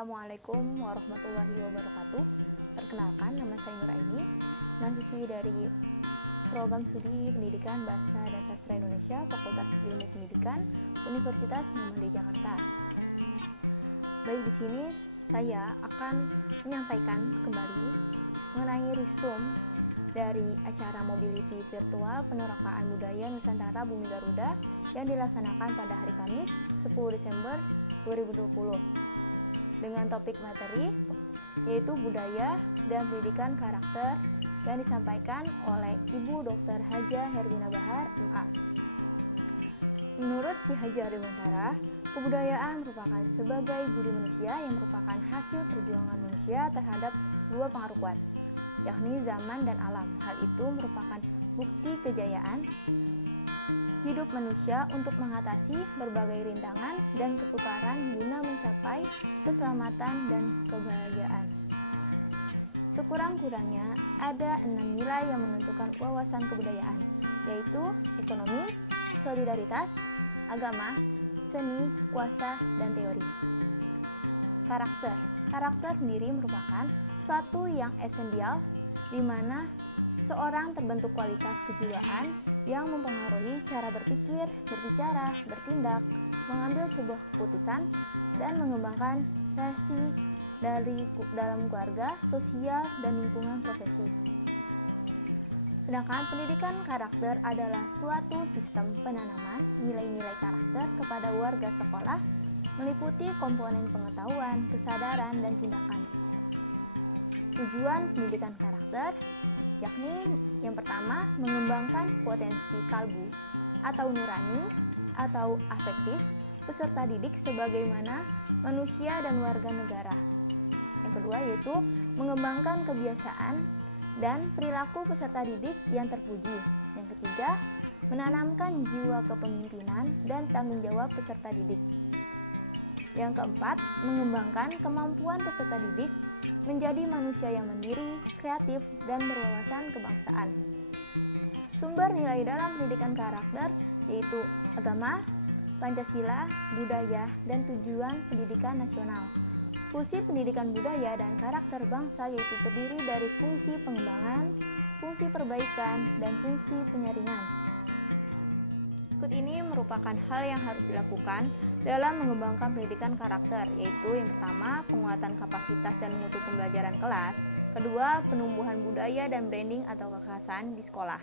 Assalamualaikum warahmatullahi wabarakatuh. Perkenalkan, nama saya Nuraini, mahasiswi dari Program Studi Pendidikan Bahasa dan Sastra Indonesia, Fakultas Ilmu Pendidikan, Universitas Muhammadiyah Jakarta. Baik, di sini saya akan menyampaikan kembali mengenai resume dari acara Mobility Virtual Penerakaan Budaya Nusantara Bumi Garuda yang dilaksanakan pada hari Kamis 10 Desember 2020 dengan topik materi yaitu budaya dan pendidikan karakter yang disampaikan oleh Ibu Dr. Haja Herwina Bahar, MA. Menurut Ki Hajar Dewantara, kebudayaan merupakan sebagai budi manusia yang merupakan hasil perjuangan manusia terhadap dua pengaruh kuat, yakni zaman dan alam. Hal itu merupakan bukti kejayaan hidup manusia untuk mengatasi berbagai rintangan dan kesukaran guna mencapai keselamatan dan kebahagiaan. Sekurang-kurangnya ada 6 nilai yang menentukan wawasan kebudayaan, yaitu ekonomi, solidaritas, agama, seni, kuasa, dan teori. Karakter sendiri merupakan suatu yang esensial di mana seorang terbentuk kualitas kejiwaan yang mempengaruhi cara berpikir, berbicara, bertindak, mengambil sebuah keputusan, dan mengembangkan relasi dalam keluarga, sosial, dan lingkungan profesi. Sedangkan pendidikan karakter adalah suatu sistem penanaman nilai-nilai karakter kepada warga sekolah, meliputi komponen pengetahuan, kesadaran, dan tindakan. Tujuan pendidikan karakter yakni yang pertama, mengembangkan potensi kalbu atau nurani atau afektif peserta didik sebagaimana manusia dan warga negara. Yang kedua yaitu mengembangkan kebiasaan dan perilaku peserta didik yang terpuji. Yang ketiga, menanamkan jiwa kepemimpinan dan tanggung jawab peserta didik. Yang keempat, mengembangkan kemampuan peserta didik menjadi manusia yang mandiri, kreatif, dan berwawasan kebangsaan. Sumber nilai dalam pendidikan karakter yaitu agama, Pancasila, budaya, dan tujuan pendidikan nasional. Fungsi pendidikan budaya dan karakter bangsa yaitu terdiri dari fungsi pengembangan, fungsi perbaikan, dan fungsi penyaringan. Berikut ini merupakan hal yang harus dilakukan dalam mengembangkan pendidikan karakter, yaitu yang pertama, penguatan kapasitas dan mutu pembelajaran kelas. Kedua, penumbuhan budaya dan branding atau kekhasan di sekolah.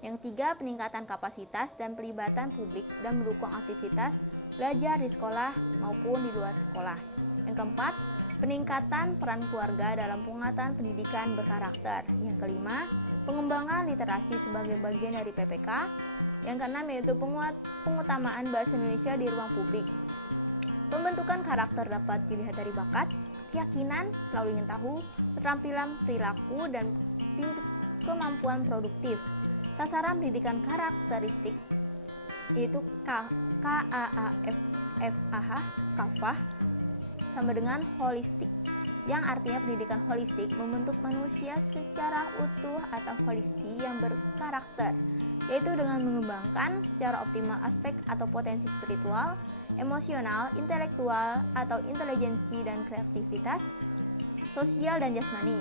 Yang ketiga, peningkatan kapasitas dan pelibatan publik dan mendukung aktivitas belajar di sekolah maupun di luar sekolah. Yang keempat, peningkatan peran keluarga dalam penguatan pendidikan berkarakter. Yang kelima, pengembangan literasi sebagai bagian dari PPK. Yang keenam yaitu pengutamaan bahasa Indonesia di ruang publik. Pembentukan karakter dapat dilihat dari bakat, keyakinan, selalu ingin tahu, keterampilan perilaku, dan kemampuan produktif. Sasaran pendidikan karakteristik yaitu KAAFAH sama dengan holistik, yang artinya pendidikan holistik membentuk manusia secara utuh atau holisti yang berkarakter, yaitu dengan mengembangkan secara optimal aspek atau potensi spiritual, emosional, intelektual, atau intelijensi dan kreativitas, sosial dan jasmani.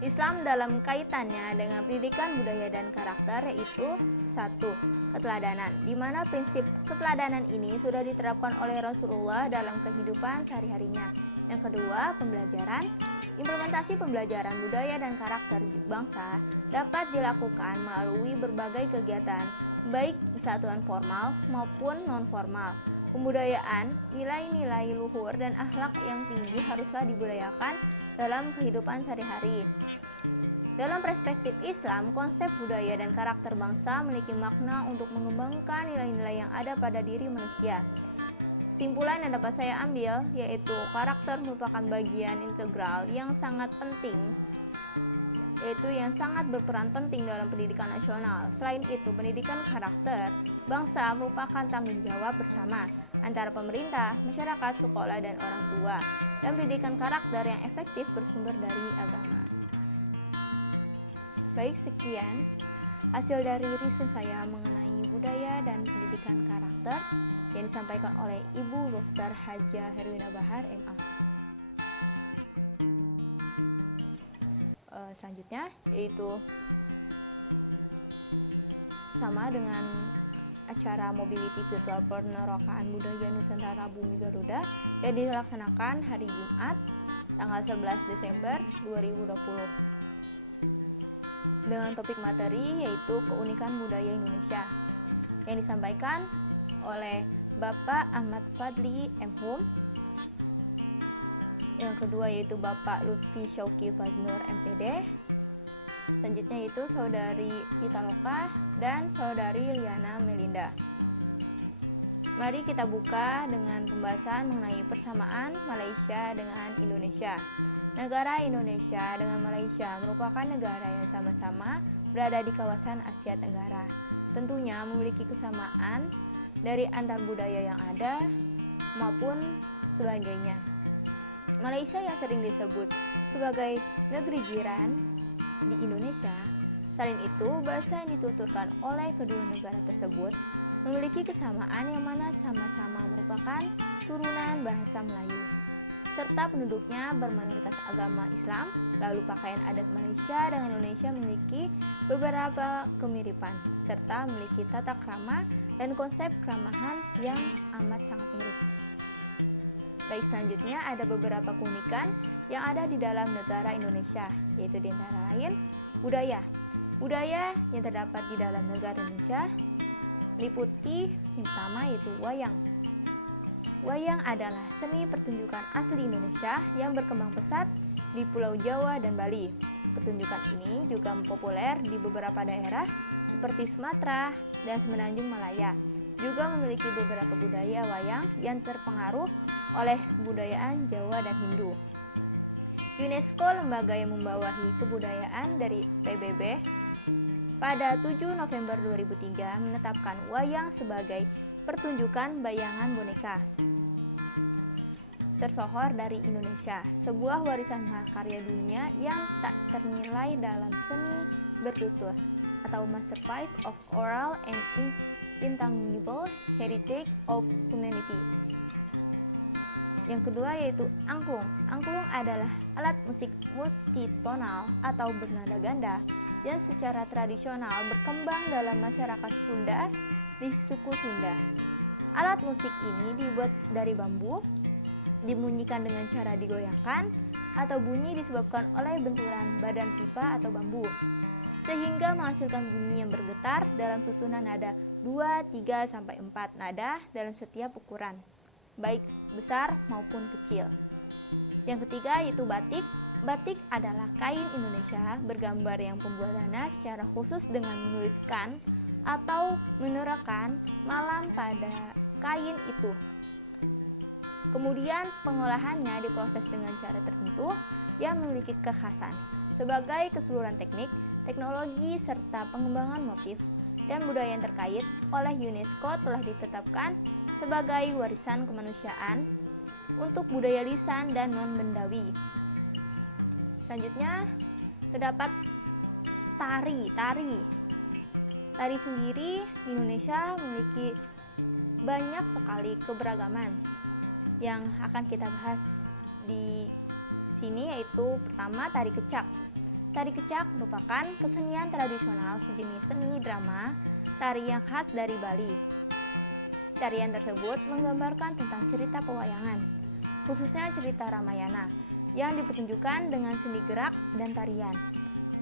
Islam dalam kaitannya dengan pendidikan budaya dan karakter yaitu 1. Keteladanan, di mana prinsip keteladanan ini sudah diterapkan oleh Rasulullah dalam kehidupan sehari-harinya. Yang kedua, pembelajaran. Implementasi pembelajaran budaya dan karakter bangsa dapat dilakukan melalui berbagai kegiatan, baik kesatuan formal maupun non-formal. Pembudayaan, nilai-nilai luhur dan akhlak yang tinggi haruslah dibudayakan dalam kehidupan sehari-hari. Dalam perspektif Islam, konsep budaya dan karakter bangsa memiliki makna untuk mengembangkan nilai-nilai yang ada pada diri manusia. Kesimpulan yang dapat saya ambil yaitu karakter merupakan bagian integral yang sangat penting, yaitu yang sangat berperan penting dalam pendidikan nasional. Selain itu, pendidikan karakter bangsa merupakan tanggung jawab bersama antara pemerintah, masyarakat, sekolah, dan orang tua. Dan pendidikan karakter yang efektif bersumber dari agama. Baik, sekian hasil dari riset saya mengenai budaya dan pendidikan karakter yang disampaikan oleh Ibu Dr. Hajah Herwina Bahar, MA. Selanjutnya yaitu sama dengan acara Mobility Virtual Penerokaan Budaya Nusantara Bumi Garuda yang dilaksanakan hari Jumat tanggal 11 Desember 2020 dengan topik materi yaitu keunikan budaya Indonesia yang disampaikan oleh Bapak Ahmad Fadli M.Hum. Yang kedua yaitu Bapak Lutfi Syauki Faznur MPD. Selanjutnya yaitu Saudari Pitaloka dan Saudari Liana Melinda. Mari kita buka dengan pembahasan mengenai persamaan Malaysia dengan Indonesia. Negara Indonesia dengan Malaysia merupakan negara yang sama-sama berada di kawasan Asia Tenggara. Tentunya memiliki kesamaan dari antar budaya yang ada maupun sebagainya. Malaysia yang sering disebut sebagai negeri jiran di Indonesia, selain itu bahasa yang dituturkan oleh kedua negara tersebut memiliki kesamaan yang mana sama-sama merupakan turunan bahasa Melayu, serta penduduknya bermayoritas agama Islam. Lalu pakaian adat Malaysia dengan Indonesia memiliki beberapa kemiripan, serta memiliki tata krama dan konsep keramahan yang amat sangat mirip. Baik, selanjutnya ada beberapa keunikan yang ada di dalam negara Indonesia, yaitu di antara lain budaya. Budaya yang terdapat di dalam negara Indonesia meliputi yang pertama yaitu wayang. Wayang adalah seni pertunjukan asli Indonesia yang berkembang pesat di Pulau Jawa dan Bali. Pertunjukan ini juga populer di beberapa daerah seperti Sumatera dan Semenanjung Malaya. Juga memiliki beberapa budaya wayang yang terpengaruh oleh kebudayaan Jawa dan Hindu. UNESCO, lembaga yang membawahi kebudayaan dari PBB, pada 7 November 2003 menetapkan wayang sebagai pertunjukan bayangan boneka tersohor dari Indonesia, sebuah warisan mahakarya dunia yang tak ternilai dalam seni bertutur atau masterpiece of oral and intangible heritage of humanity. Yang kedua yaitu angklung. Angklung adalah alat musik multitonal atau bernada ganda yang secara tradisional berkembang dalam masyarakat Sunda di suku Sunda. Alat musik ini dibuat dari bambu, dibunyikan dengan cara digoyangkan atau bunyi disebabkan oleh benturan badan pipa atau bambu, sehingga menghasilkan bunyi yang bergetar dalam susunan nada 2, 3, sampai 4 nada dalam setiap ukuran, baik besar maupun kecil. Yang ketiga yaitu batik. Batik adalah kain Indonesia bergambar yang pembuatannya secara khusus dengan menuliskan atau menerangkan malam pada kain itu. Kemudian pengolahannya diproses dengan cara tertentu yang memiliki kekhasan. Sebagai keseluruhan teknik, teknologi, serta pengembangan motif dan budaya yang terkait oleh UNESCO telah ditetapkan sebagai warisan kemanusiaan untuk budaya lisan dan non-bendawi. Selanjutnya terdapat tari. Tari sendiri di Indonesia memiliki banyak sekali keberagaman yang akan kita bahas di sini, yaitu pertama tari kecak. Tari kecak merupakan kesenian tradisional sejenis seni drama tari yang khas dari Bali. Tarian tersebut menggambarkan tentang cerita pewayangan, khususnya cerita Ramayana, yang dipertunjukkan dengan seni gerak dan tarian.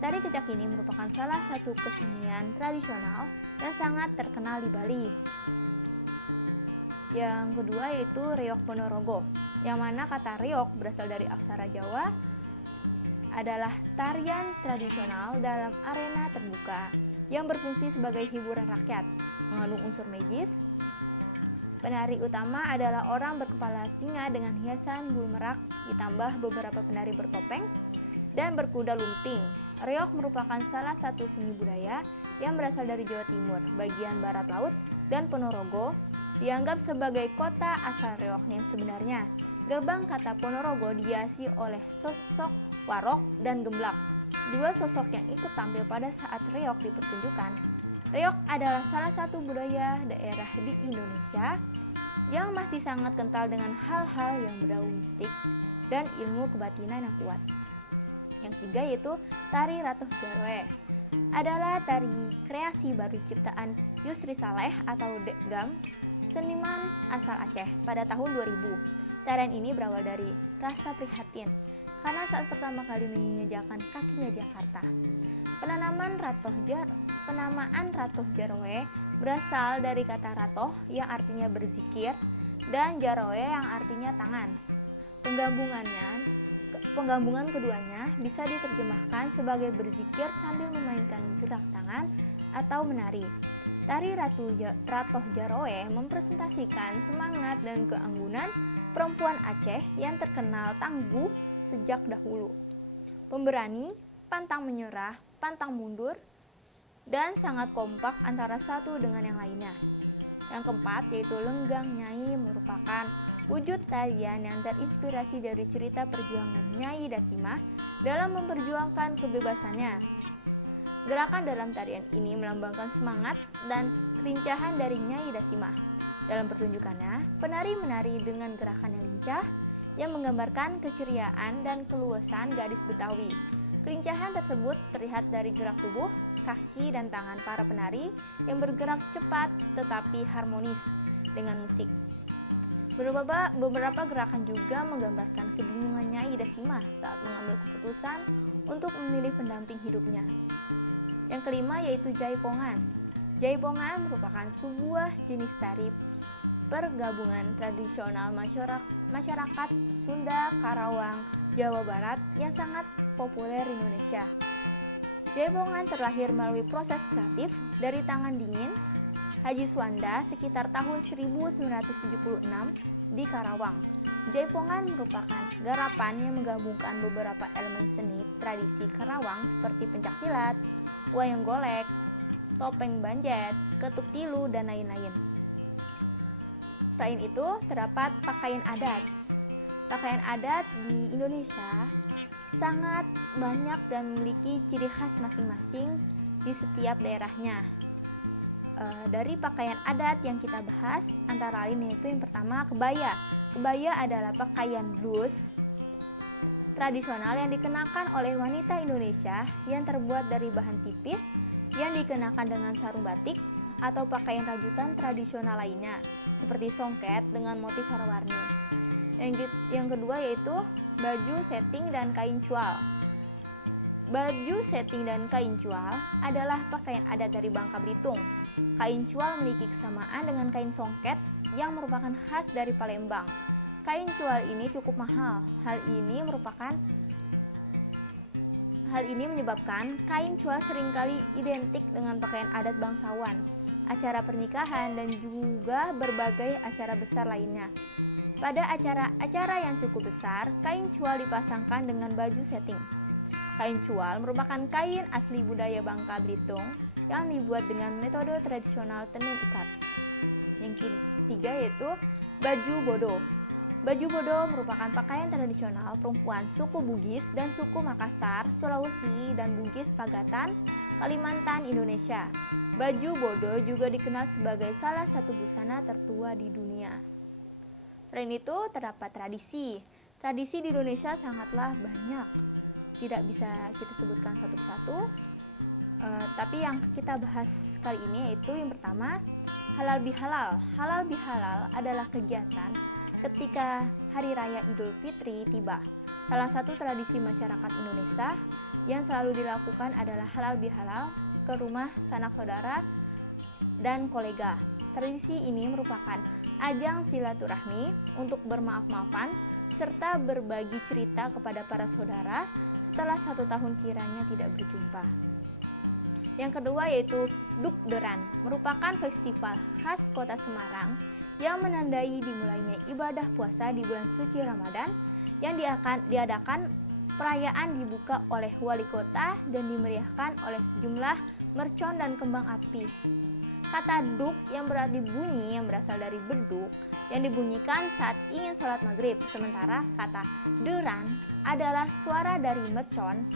Tari kecak ini merupakan salah satu kesenian tradisional yang sangat terkenal di Bali. Yang kedua yaitu Reog Ponorogo, yang mana kata reog berasal dari aksara Jawa, adalah tarian tradisional dalam arena terbuka yang berfungsi sebagai hiburan rakyat, mengandung unsur magis. Penari utama adalah orang berkepala singa dengan hiasan bulu merak, ditambah beberapa penari bertopeng dan berkuda lumping. Reog merupakan salah satu seni budaya yang berasal dari Jawa Timur, bagian barat laut, dan Ponorogo dianggap sebagai kota asal reog yang sebenarnya. Gerbang kata Ponorogo dihiasi oleh sosok warok dan gemblak. Dua sosok yang ikut tampil pada saat reog dipertunjukkan. Reog adalah salah satu budaya daerah di Indonesia yang masih sangat kental dengan hal-hal yang berbau mistik dan ilmu kebatinan yang kuat. Yang ketiga yaitu tari Ratoh Jarwe. Adalah tari kreasi baru ciptaan Yusri Saleh atau Dekgam, seniman asal Aceh pada tahun 2000. Tarian ini berawal dari rasa prihatin karena saat pertama kali menginjakan kakinya Jakarta. Penamaan Ratoh Jarwe berasal dari kata ratoh yang artinya berzikir dan jarwe yang artinya tangan. Penggabungan keduanya bisa diterjemahkan sebagai berzikir sambil memainkan gerak tangan atau menari. Tari Ratoh Jarwe mempresentasikan semangat dan keanggunan perempuan Aceh yang terkenal tangguh sejak dahulu. Pemberani, pantang menyerah, pantang mundur, dan sangat kompak antara satu dengan yang lainnya. Yang keempat yaitu Lenggang Nyai merupakan wujud tarian yang terinspirasi dari cerita perjuangan Nyai Dasimah dalam memperjuangkan kebebasannya. Gerakan dalam tarian ini melambangkan semangat dan kelincahan dari Nyai Dasimah. Dalam pertunjukannya, penari menari dengan gerakan yang lincah yang menggambarkan keceriaan dan keluasan gadis Betawi. Kelincahan tersebut terlihat dari gerak tubuh, kaki, dan tangan para penari yang bergerak cepat tetapi harmonis dengan musik. Beberapa gerakan juga menggambarkan kebingungan Nyai Dasimah saat mengambil keputusan untuk memilih pendamping hidupnya. Yang kelima yaitu Jaipongan. Jaipongan merupakan sebuah jenis tari pergabungan tradisional masyarakat Sunda Karawang, Jawa Barat yang sangat populer di Indonesia. Jaipongan terlahir melalui proses kreatif dari tangan dingin Haji Suwanda sekitar tahun 1976 di Karawang. Jaipongan merupakan garapan yang menggabungkan beberapa elemen seni tradisi Karawang seperti pencaksilat, wayang golek, topeng banjet, ketuk tilu, dan lain-lain. Selain itu, terdapat pakaian adat. Pakaian adat di Indonesia sangat banyak dan memiliki ciri khas masing-masing di setiap daerahnya. Dari pakaian adat yang kita bahas, antara lain yaitu yang pertama kebaya. Kebaya adalah pakaian blus tradisional yang dikenakan oleh wanita Indonesia yang terbuat dari bahan tipis yang dikenakan dengan sarung batik atau pakaian rajutan tradisional lainnya seperti songket dengan motif warna-warni. Yang kedua yaitu baju setting dan kain cual. Baju setting dan kain cual adalah pakaian adat dari Bangka Belitung. Kain cual memiliki kesamaan dengan kain songket yang merupakan khas dari Palembang. Kain cual ini cukup mahal. Hal ini menyebabkan kain cual seringkali identik dengan pakaian adat bangsawan, acara pernikahan, dan juga berbagai acara besar lainnya. Pada acara-acara yang cukup besar, kain cual dipasangkan dengan baju setting. Kain cual merupakan kain asli budaya Bangka Belitung yang dibuat dengan metode tradisional tenun ikat. Yang ketiga yaitu baju bodo. Baju bodo merupakan pakaian tradisional perempuan suku Bugis dan suku Makassar, Sulawesi, dan Bugis Pagatan, Kalimantan, Indonesia. Baju bodo juga dikenal sebagai salah satu busana tertua di dunia. Selain itu, terdapat tradisi. Tradisi di Indonesia sangatlah banyak. Tidak bisa kita sebutkan satu persatu, tapi yang kita bahas kali ini yaitu yang pertama, halal bihalal. Halal bihalal adalah kegiatan ketika Hari Raya Idul Fitri tiba. Salah satu tradisi masyarakat Indonesia yang selalu dilakukan adalah halal bihalal ke rumah sanak saudara dan kolega. Tradisi ini merupakan ajang silaturahmi untuk bermaaf-maafan serta berbagi cerita kepada para saudara setelah 1 tahun kiranya tidak berjumpa. Yang kedua yaitu Dukderan, merupakan festival khas kota Semarang yang menandai dimulainya ibadah puasa di bulan suci Ramadan yang diadakan perayaan dibuka oleh wali kota dan dimeriahkan oleh sejumlah mercon dan kembang api. Kata duk yang berarti bunyi yang berasal dari beduk yang dibunyikan saat ingin sholat maghrib. Sementara kata deran adalah suara dari mercon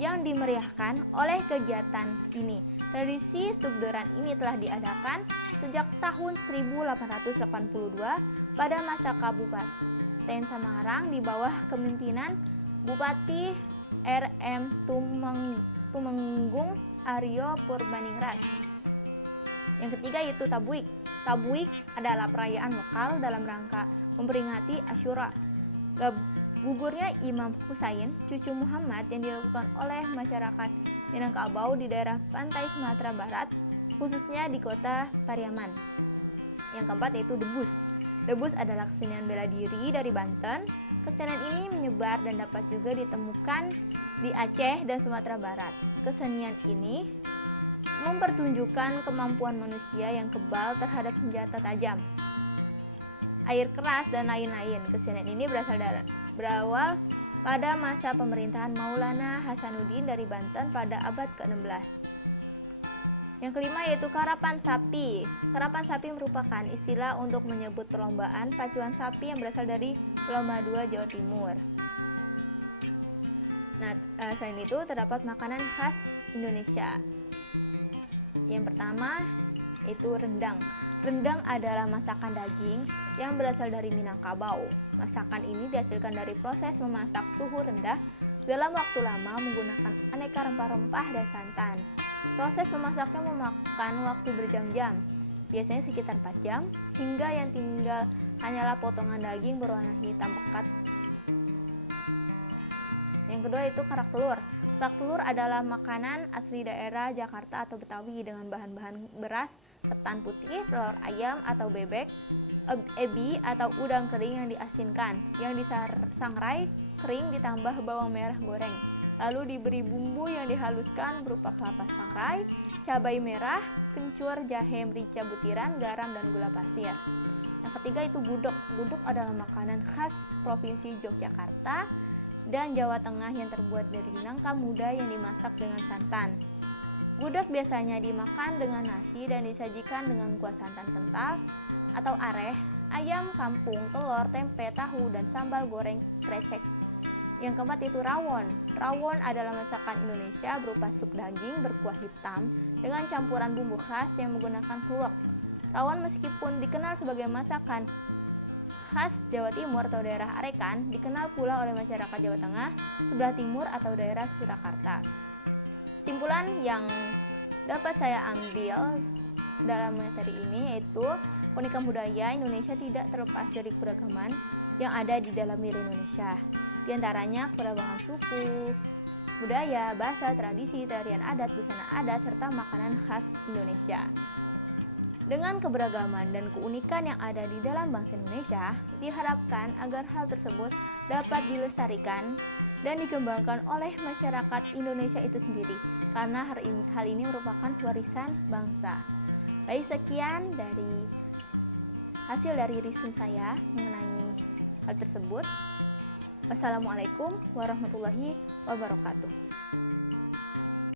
yang dimeriahkan oleh kegiatan ini. Tradisi sugderan ini telah diadakan sejak tahun 1882 pada masa Kabupaten Samarang di bawah kepemimpinan Bupati R.M. Tumenggung Aryo Purbaningrat. Yang ketiga yaitu Tabuik. Tabuik adalah perayaan lokal dalam rangka memperingati Asyura, gugurnya Imam Husain, cucu Muhammad, yang dilakukan oleh masyarakat Minangkabau di daerah pantai Sumatera Barat, khususnya di kota Pariaman. Yang keempat yaitu Debus. Debus adalah kesenian bela diri dari Banten. Kesenian ini menyebar dan dapat juga ditemukan di Aceh dan Sumatera Barat. Kesenian ini mempertunjukkan kemampuan manusia yang kebal terhadap senjata tajam, air keras, dan lain-lain. Kesenian ini berawal pada masa pemerintahan Maulana Hasanuddin dari Banten pada abad ke-16. Yang kelima yaitu karapan sapi. Karapan sapi merupakan istilah untuk menyebut perlombaan pacuan sapi yang berasal dari Lomba 2 Jawa Timur. Nah, selain itu terdapat makanan khas Indonesia. Yang pertama itu rendang. Rendang adalah masakan daging yang berasal dari Minangkabau. Masakan ini dihasilkan dari proses memasak suhu rendah dalam waktu lama menggunakan aneka rempah-rempah dan santan. Proses memasaknya memakan waktu berjam-jam, biasanya sekitar 4 jam, hingga yang tinggal hanyalah potongan daging berwarna hitam pekat. Yang kedua itu kerak telur. Kerak telur adalah makanan asli daerah Jakarta atau Betawi dengan bahan-bahan beras, ketan putih, telur ayam atau bebek, ebi atau udang kering yang diasinkan, yang disangrai kering ditambah bawang merah goreng. Lalu diberi bumbu yang dihaluskan berupa kelapa sangrai, cabai merah, kencur, jahe, merica butiran, garam, dan gula pasir. Yang ketiga itu gudeg. Gudeg adalah makanan khas Provinsi Yogyakarta dan Jawa Tengah yang terbuat dari nangka muda yang dimasak dengan santan. Gudeg biasanya dimakan dengan nasi dan disajikan dengan kuah santan kental atau areh, ayam kampung, telur, tempe, tahu, dan sambal goreng krecek. Yang keempat itu rawon. Rawon adalah masakan Indonesia berupa sup daging berkuah hitam dengan campuran bumbu khas yang menggunakan kluwek. Rawon meskipun dikenal sebagai masakan khas Jawa Timur atau daerah Arekan, dikenal pula oleh masyarakat Jawa Tengah, sebelah timur atau daerah Surakarta. Kesimpulan yang dapat saya ambil dalam materi ini yaitu keunikan budaya Indonesia tidak terlepas dari keragaman yang ada di dalam diri Indonesia. Di antaranya keragaman suku, budaya, bahasa, tradisi, tarian adat, busana adat, serta makanan khas Indonesia. Dengan keberagaman dan keunikan yang ada di dalam bangsa Indonesia, diharapkan agar hal tersebut dapat dilestarikan dan dikembangkan oleh masyarakat Indonesia itu sendiri, karena hal ini merupakan warisan bangsa. Baik, sekian dari hasil dari research saya mengenai hal tersebut. Wassalamualaikum warahmatullahi wabarakatuh.